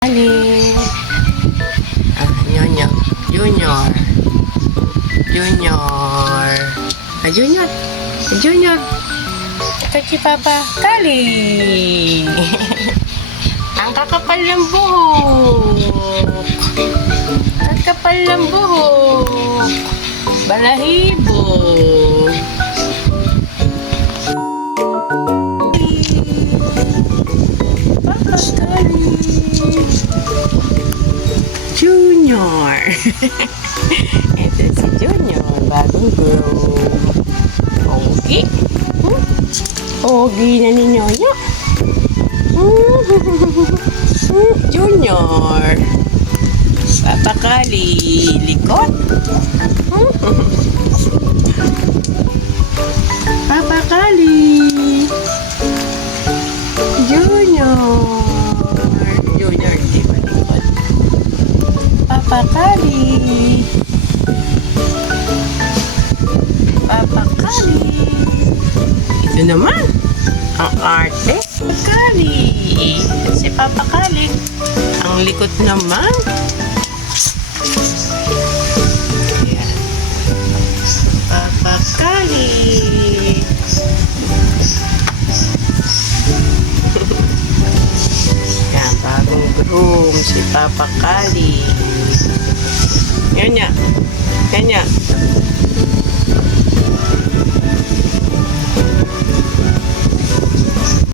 Ali. Nyonya. Junior. Junior. Junior. Junior. Ito si Papa Kali. Ang kakapal ng buhok. Kakapal ng buhok. Balahibo. Papa Kali. Junior. Ito si Junior. Bagong groom. Ogi. Ogi na ni Nyonya. Junior. Papa Kali. Likod. Papa Kali. Junior. Junior, di ba likod? Papa Kali. Papa Kali. Ito naman. Ang arte. Papa Kali. Si Papa Kali. Ang likot naman. Ayan. Papa Kali. Yan, bagong groom si Papa Kali. Yan niya. Yan niya.